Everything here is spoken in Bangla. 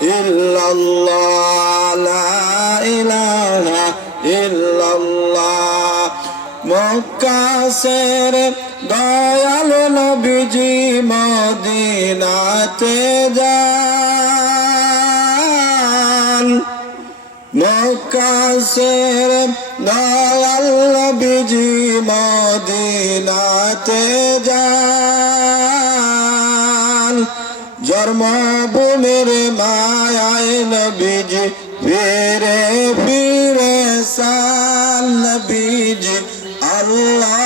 ইল্লাল্লাহ, লা ইলাহা ইল্লাল্লাহ। মক্কা সের দয়াল নবীজি মদিনাতে যান। মকাশের দয়াল নবীজি মদিনাতে যান। জন্মভূমির মায়ায় নবীজি ফিরে ফিরে সাল নবীজি আল্লাহ